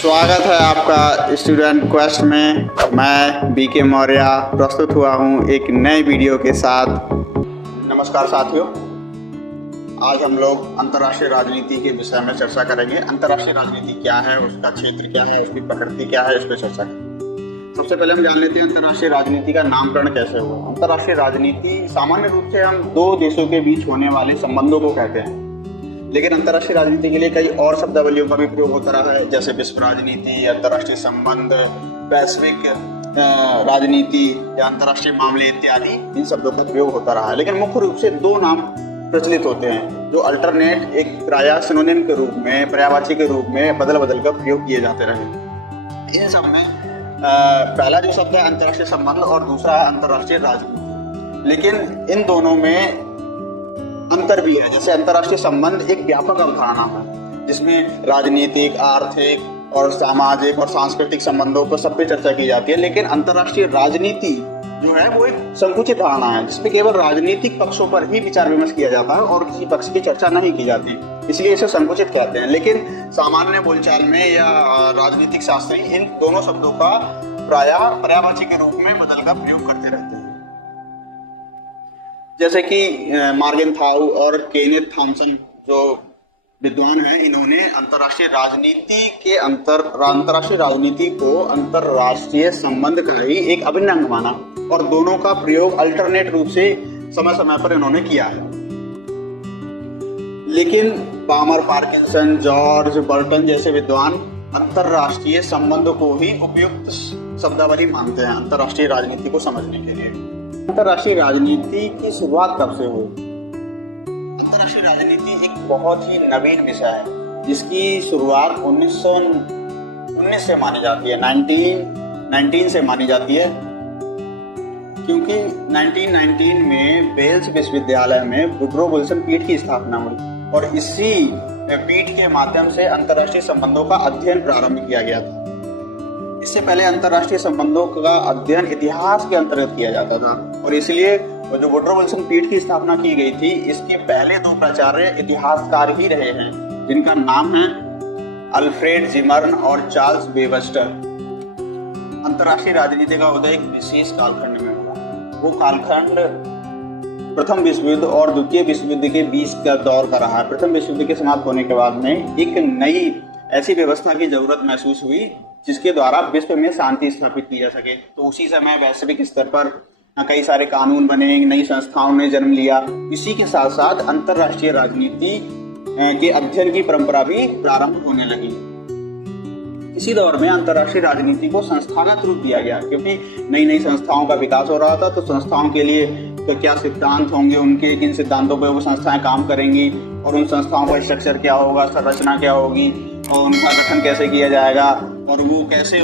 स्वागत है आपका स्टूडेंट क्वेस्ट में। मैं बीके मौर्य प्रस्तुत हुआ हूँ एक नए वीडियो के साथ। नमस्कार साथियों, आज हम लोग अंतर्राष्ट्रीय राजनीति के विषय में चर्चा करेंगे। अंतर्राष्ट्रीय राजनीति क्या है, उसका क्षेत्र क्या है, उसकी प्रकृति क्या है, इस पर चर्चा करेंगे। सबसे पहले हम जान लेते हैं अंतर्राष्ट्रीय राजनीति का नामकरण कैसे हुआ। अंतर्राष्ट्रीय राजनीति सामान्य रूप से हम दो देशों के बीच होने वाले संबंधों को कहते हैं, लेकिन अंतर्राष्ट्रीय राजनीति के लिए कई और शब्दावलियों का भी प्रयोग होता रहा है, जैसे विश्व राजनीति, अंतर्राष्ट्रीय संबंध, वैश्विक राजनीति या अंतर्राष्ट्रीय मामले इत्यादि। इन शब्दों का प्रयोग होता रहा है, लेकिन मुख्य रूप से दो नाम प्रचलित होते हैं जो अल्टरनेट एक प्रायः सिनोनिम के रूप में, पर्यायवाची के रूप में बदल बदल कर प्रयोग किए जाते रहे। इन सब में पहला जो शब्द है अंतर्राष्ट्रीय संबंध और दूसरा है अंतर्राष्ट्रीय राजनीति, लेकिन इन दोनों में अंतर भी है। जैसे अंतर्राष्ट्रीय संबंध एक व्यापक अवधारणा है जिसमें राजनीतिक, आर्थिक और सामाजिक और सांस्कृतिक संबंधों पर सब पे चर्चा की जाती है, लेकिन अंतर्राष्ट्रीय राजनीति जो है वो एक संकुचित धारणा है जिसमें केवल राजनीतिक पक्षों पर ही विचार विमर्श किया जाता है और किसी पक्ष की चर्चा नहीं की जाती, इसलिए इसे संकुचित कहते हैं। लेकिन सामान्य बोलचाल में या राजनीतिक शास्त्री इन दोनों शब्दों का प्रायः पर्यायवाची के रूप में बदलकर प्रयोग करते रहते हैं। जैसे कि मॉर्गनथाउ और केनेथ थॉमसन जो विद्वान हैं, इन्होंने अंतर्राष्ट्रीय राजनीति को अंतर्राष्ट्रीय संबंध का ही एक अभिन्न अंग माना और दोनों का प्रयोग अल्टरनेट रूप से समय समय पर इन्होंने किया है। लेकिन पामर, पार्किंसन, जॉर्ज बर्टन जैसे विद्वान अंतर्राष्ट्रीय संबंध को ही उपयुक्त शब्दावली मानते हैं अंतर्राष्ट्रीय राजनीति को समझने के लिए। अंतर्राष्ट्रीय राजनीति की शुरुआत कब से हुई? अंतर्राष्ट्रीय राजनीति एक बहुत ही नवीन विषय है जिसकी शुरुआत 1919 से मानी जाती है, 1919 से मानी जाती है, क्योंकि 1919 में वेल्स विश्वविद्यालय में वुड्रो विल्सन पीठ की स्थापना हुई और इसी पीठ के माध्यम से अंतर्राष्ट्रीय संबंधों का अध्ययन प्रारंभ किया गया था। इससे पहले अंतर्राष्ट्रीय संबंधों का अध्ययन इतिहास के अंतर्गत किया जाता था और इसलिए जो वुड्रो विल्सन पीठ की स्थापना की गई थी, इसके पहले दो प्राचार्य इतिहासकार ही रहे हैं जिनका नाम है अल्फ्रेड जिमर्न और चार्ल्स बेबस्टर। अंतर्राष्ट्रीय राजनीति का उदय एक विशेष कालखंड में हुआ। वो कालखंड प्रथम विश्व युद्ध और द्वितीय विश्व युद्ध के बीच का दौर का रहा है। प्रथम विश्व युद्ध के समाप्त होने के बाद में एक नई ऐसी व्यवस्था की जरूरत महसूस हुई जिसके द्वारा विश्व में शांति स्थापित की जा सके। तो उसी समय वैश्विक स्तर पर कई सारे कानून बने, नई संस्थाओं ने जन्म लिया। इसी के साथ साथ अंतर्राष्ट्रीय राजनीति के अध्ययन की परंपरा भी प्रारंभ होने लगी। इसी दौर में अंतर्राष्ट्रीय राजनीति को संस्थागत रूप दिया गया, क्योंकि नई नई संस्थाओं का विकास हो रहा था। तो संस्थाओं के लिए तो क्या सिद्धांत होंगे, उनके किन सिद्धांतों पर वो संस्थाएं काम करेंगी और उन संस्थाओं का स्ट्रक्चर क्या होगा, संरचना क्या होगी और उनका गठन कैसे किया जाएगा और वो कैसे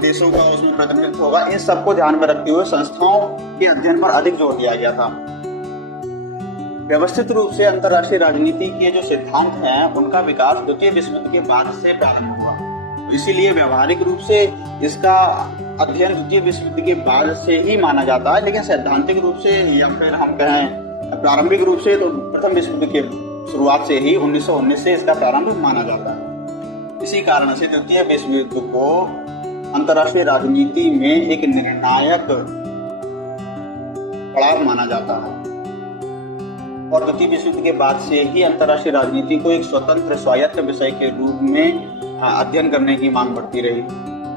देशों का उसमें प्रतिनिधित्व होगा, इन सबको ध्यान में रखते हुए संस्थाओं के अध्ययन पर अधिक जोर दिया गया था। व्यवस्थित रूप से अंतर्राष्ट्रीय राजनीति के जो सिद्धांत हैं उनका विकास द्वितीय विश्व युद्ध के बाद से प्रारंभ हुआ। इसीलिए व्यवहारिक रूप से इसका अध्ययन द्वितीय विश्व युद्ध के बाद से ही माना जाता है, लेकिन सैद्धांतिक रूप से या फिर हम कहें प्रारंभिक रूप से तो प्रथम विश्व युद्ध के शुरुआत से ही 1919 से इसका प्रारंभ माना जाता है। इसी कारण से द्वितीय विश्व युद्ध को अंतर्राष्ट्रीय राजनीति में एक निर्णायक पड़ाव माना जाता है और द्वितीय विश्व युद्ध के बाद से ही अंतर्राष्ट्रीय राजनीति को एक स्वतंत्र स्वायत्त विषय के रूप में अध्ययन करने की मांग बढ़ती रही।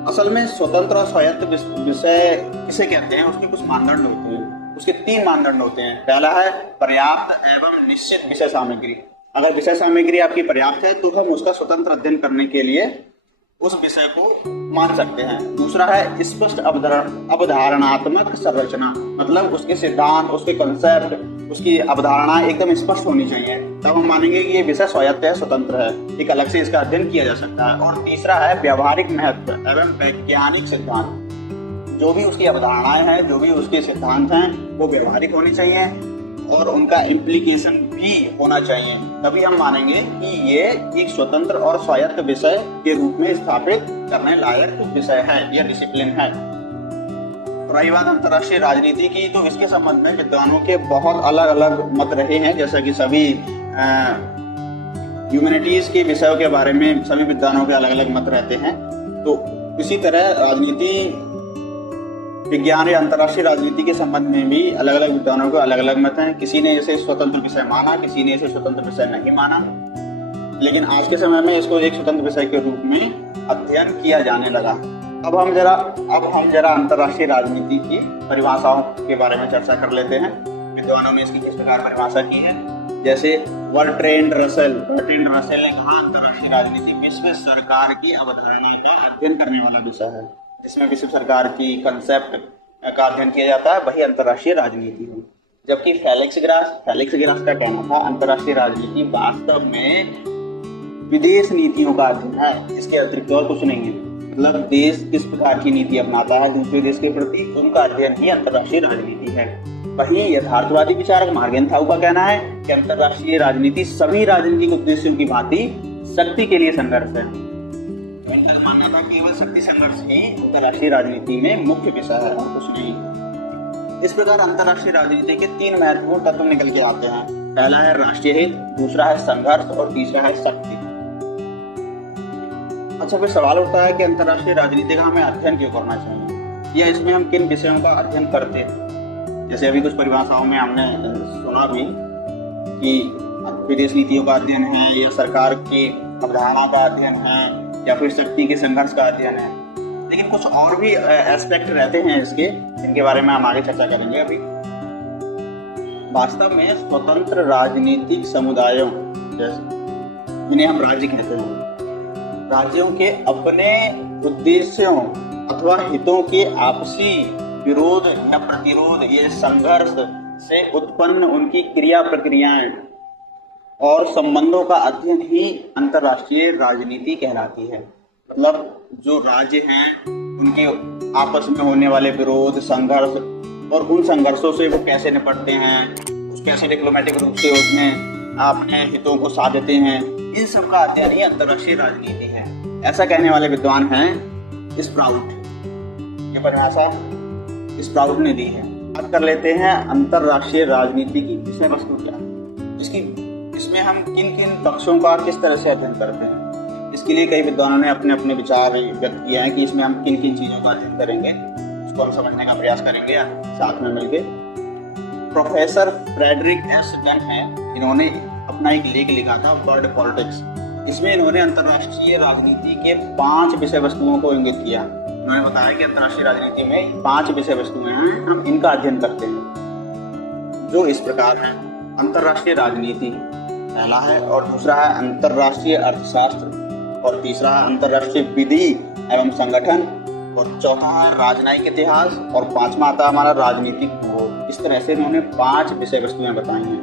असल में स्वतंत्र और स्वायत्त विषय किसे कहते हैं, उसके कुछ मानदंड होते हैं। उसके 3 मानदंड होते हैं। पहला है पर्याप्त एवं निश्चित विषय सामग्री। अगर विषय सामग्री आपकी पर्याप्त है तो हम उसका स्वतंत्र अध्ययन करने के लिए उस विषय को मान सकते हैं। दूसरा है स्पष्ट अवधारणात्मक संरचना, मतलब उसके सिद्धांत, उसके कंसेप्ट, उसकी अवधारणा एकदम स्पष्ट होनी चाहिए, तब हम मानेंगे कि ये विषय स्वायत्त है, स्वतंत्र है, एक अलग से इसका अध्ययन किया जा सकता है। और तीसरा है व्यावहारिक महत्व एवं वैज्ञानिक सिद्धांत। जो भी उसकी अवधारणाएं हैं, जो भी उसके सिद्धांत हैं, वो व्यवहारिक होनी चाहिए और उनका इम्प्लीकेशन भी होना चाहिए, तभी हम मानेंगे कि ये एक स्वतंत्र और स्वायत्त विषय के रूप में स्थापित करने लायक विषय है या डिसिप्लिन है। रही बात अंतर्राष्ट्रीय राजनीति की, तो इसके संबंध में विद्वानों के बहुत अलग अलग मत रहे हैं। जैसा कि सभी ह्यूमैनिटीज के विषयों के बारे में सभी विद्वानों के अलग अलग मत रहते हैं। तो इसी तरह राजनीति विज्ञान या अंतर्राष्ट्रीय राजनीति के संबंध में भी अलग अलग विद्वानों के अलग अलग मत हैं। किसी ने इसे स्वतंत्र विषय माना, किसी ने इसे स्वतंत्र विषय नहीं माना, लेकिन आज के समय में इसको एक स्वतंत्र विषय के रूप में अध्ययन किया जाने लगा। अब हम जरा अंतर्राष्ट्रीय राजनीति की परिभाषाओं के बारे में चर्चा कर लेते हैं। विद्वानों ने इसकी किस प्रकार परिभाषा की है। जैसे बर्ट्रैंड रसेल ने कहा, अंतर्राष्ट्रीय राजनीति विश्व सरकार की अवधारणा का अध्ययन करने वाला विषय है। जिसमें विश्व सरकार की कंसेप्ट का अध्ययन किया जाता है, वही अंतर्राष्ट्रीय राजनीति है। जबकि फेलिक्स ग्रास का कहना था, अंतर्राष्ट्रीय राजनीति वास्तव में विदेश नीतियों का अध्ययन है, इसके अतिरिक्त और कुछ नहीं है। मतलब देश किस प्रकार की नीति अपनाता है दूसरे देश के प्रति, उनका अध्ययन ही अंतर्राष्ट्रीय राजनीति है। वहीं यथार्थवादी विचारक मॉर्गेनथाउ का कहना है कि अंतर्राष्ट्रीय राजनीति सभी राजनीतिक उद्देश्यों की भांति शक्ति के लिए संघर्ष है। इनका मानना था केवल शक्ति संघर्ष ही अंतर्राष्ट्रीय राजनीति में मुख्य विषय है और कुछ नहीं। इस प्रकार अंतर्राष्ट्रीय राजनीति के 3 महत्वपूर्ण तत्व निकल के आते हैं। पहला है राष्ट्रीय हित, दूसरा है संघर्ष और तीसरा है शक्ति। अच्छा, फिर सवाल उठता है कि अंतर्राष्ट्रीय राजनीति का हमें अध्ययन क्यों करना चाहिए, या इसमें हम किन विषयों का अध्ययन करते हैं। जैसे अभी कुछ परिभाषाओं में हमने सुना भी कि विदेश नीतियों का अध्ययन है, या सरकार की अवधारणा का अध्ययन है, या फिर शक्ति के संघर्ष का अध्ययन है। लेकिन कुछ और भी एस्पेक्ट रहते हैं इसके, जिनके बारे में हम आगे चर्चा करेंगे। अभी वास्तव में स्वतंत्र राजनीतिक समुदायों, जैसे जिन्हें हम राज्य कहते हैं, राज्यों के अपने उद्देश्यों अथवा हितों के आपसी विरोध या प्रतिरोध, ये संघर्ष से उत्पन्न उनकी क्रिया प्रक्रियाएं और संबंधों का अध्ययन ही अंतर्राष्ट्रीय राजनीति कहलाती है। मतलब जो राज्य हैं उनके आपस में होने वाले विरोध, संघर्ष और उन संघर्षों से वो कैसे निपटते हैं, कैसे डिप्लोमेटिक रूप से उसमें अपने हितों को साधते हैं, इन सब का अध्ययन ही अंतर्राष्ट्रीय राजनीति है। ऐसा कहने वाले विद्वान हैं स्प्राउट। ये परिभाषा स्प्राउट ने दी है। बात कर लेते हैं अंतर्राष्ट्रीय राजनीति की विषय वस्तु क्या, इसमें हम किन किन पक्षों का किस तरह से अध्ययन करते हैं। इसके लिए कई विद्वानों ने अपने अपने विचार व्यक्त किए हैं कि इसमें हम किन किन चीजों का अध्ययन करेंगे, उसको हम समझने का प्रयास करेंगे साथ में मिलकर। प्रोफेसर फ्रेडरिक एस डन है, इन्होंने अपना एक लेख लिखा था वर्ल्ड पॉलिटिक्स। इसमें इन्होंने अंतर्राष्ट्रीय राजनीति के 5 विषय वस्तुओं को इंगित किया। उन्होंने बताया कि अंतर्राष्ट्रीय राजनीति में 5 विषय वस्तुएं हैं, हम इनका अध्ययन करते हैं, जो इस प्रकार हैं। अंतर्राष्ट्रीय राजनीति पहला है, और दूसरा है अंतर्राष्ट्रीय अर्थशास्त्र, और तीसरा है अंतर्राष्ट्रीय विधि एवं संगठन, और चौथा है राजनयिक इतिहास, और 5वां आता है हमारा राजनीतिक भूगोल। इस तरह से इन्होंने 5 विषय वस्तुएं बताई हैं।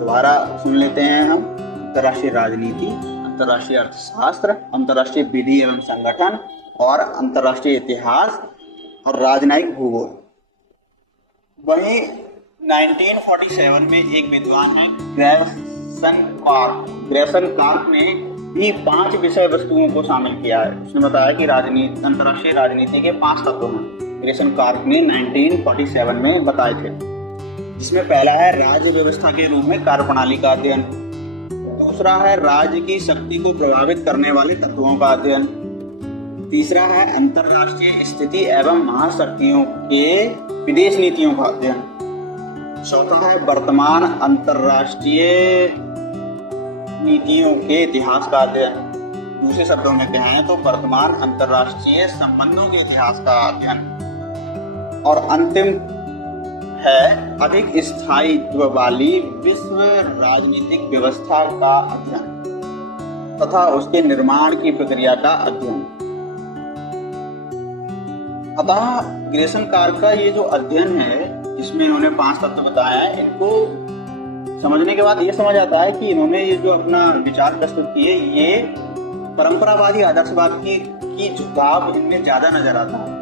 दोबारा सुन लेते हैं हम। अंतर्राष्ट्रीय राजनीति, अंतर्राष्ट्रीय अर्थशास्त्र, अंतर्राष्ट्रीय विधि एवं संगठन, और अंतर्राष्ट्रीय इतिहास और राजनयिक भूगोल। वहीं 1947 में एक विद्वान है ग्रेसन कार्क ने भी 5 विषय वस्तुओं को शामिल किया है। उसने बताया कि अंतर्राष्ट्रीय राजनीति के 5 तत्व हैं। ग्रेसन कार्क ने 1947 में बताए थे, जिसमें पहला है राज्य व्यवस्था के रूप में कार्यप्रणाली का अध्ययन, दूसरा है राज्य की शक्ति को प्रभावित करने वाले तत्वों का अध्ययन, तीसरा है अंतर्राष्ट्रीय स्थिति एवं महाशक्तियों के विदेश नीतियों का अध्ययन, चौथा है वर्तमान अंतर्राष्ट्रीय नीतियों के इतिहास का अध्ययन। दूसरे शब्दों में कहें तो वर्तमान अंतर्राष्ट्रीय संबंधों के इतिहास का अध्ययन, और अंतिम है अधिक स्थायित्व वाली विश्व राजनीतिक व्यवस्था का अध्ययन तथा उसके निर्माण की प्रक्रिया का अध्ययन। अतः ग्रेसन कार्क का ये जो अध्ययन है, जिसमें इन्होंने 5 तत्व बताए हैं, इनको समझने के बाद ये समझ आता है कि इन्होंने ये जो अपना विचार प्रस्तुत किए, ये परंपरावादी आदर्शवाद की झुकाव इनमें ज्यादा नजर आता है,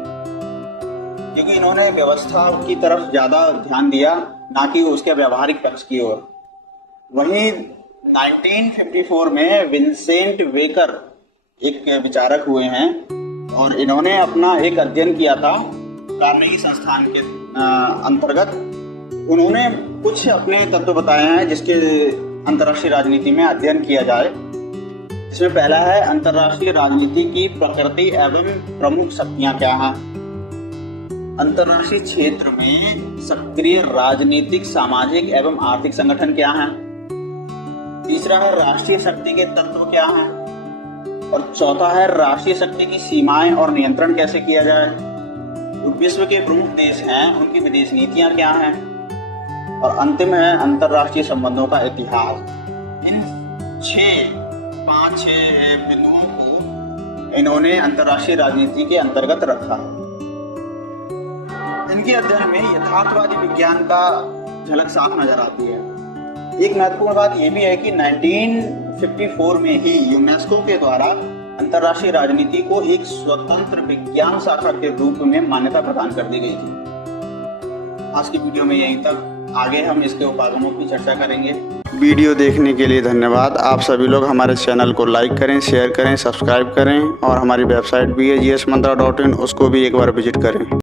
क्योंकि इन्होंने व्यवस्था की तरफ ज्यादा ध्यान दिया, ना कि उसके व्यवहारिक पक्ष की ओर। वहीं 1954 में विंसेंट वेकर एक विचारक हुए हैं, और इन्होंने अपना एक अध्ययन किया था कार्नेगी संस्थान के अंतर्गत। उन्होंने कुछ अपने तत्व बताए हैं, जिसके अंतर्राष्ट्रीय राजनीति में अध्ययन किया जाए। इसमें पहला है अंतर्राष्ट्रीय राजनीति की प्रकृति एवं प्रमुख शक्तियां क्या हैं। अंतर्राष्ट्रीय क्षेत्र में सक्रिय राजनीतिक, सामाजिक एवं आर्थिक संगठन क्या हैं। तीसरा है राष्ट्रीय शक्ति के तत्व क्या हैं। और चौथा है राष्ट्रीय शक्ति की सीमाएं और नियंत्रण कैसे किया जाए। जो विश्व के प्रमुख देश हैं उनकी विदेश नीतियां क्या हैं। और अंतिम है अंतर्राष्ट्रीय संबंधों का इतिहास। इन 5-6 बिंदुओं को इन्होंने अंतर्राष्ट्रीय राजनीति के अंतर्गत रखा। इनके अध्ययन में यथार्थवादी विज्ञान का झलक साफ नजर आती है। एक महत्वपूर्ण बात यह भी है कि 1954 में ही यूनेस्को के द्वारा अंतर्राष्ट्रीय राजनीति को एक स्वतंत्र विज्ञान शाखा के रूप में मान्यता प्रदान कर दी गई थी। आज की वीडियो में यहीं तक, आगे हम इसके उपागमों की चर्चा करेंगे। वीडियो देखने के लिए धन्यवाद। आप सभी लोग हमारे चैनल को लाइक करें, शेयर करें, सब्सक्राइब करें और हमारी वेबसाइट भी है gsmantra.in, उसको भी एक बार विजिट करें।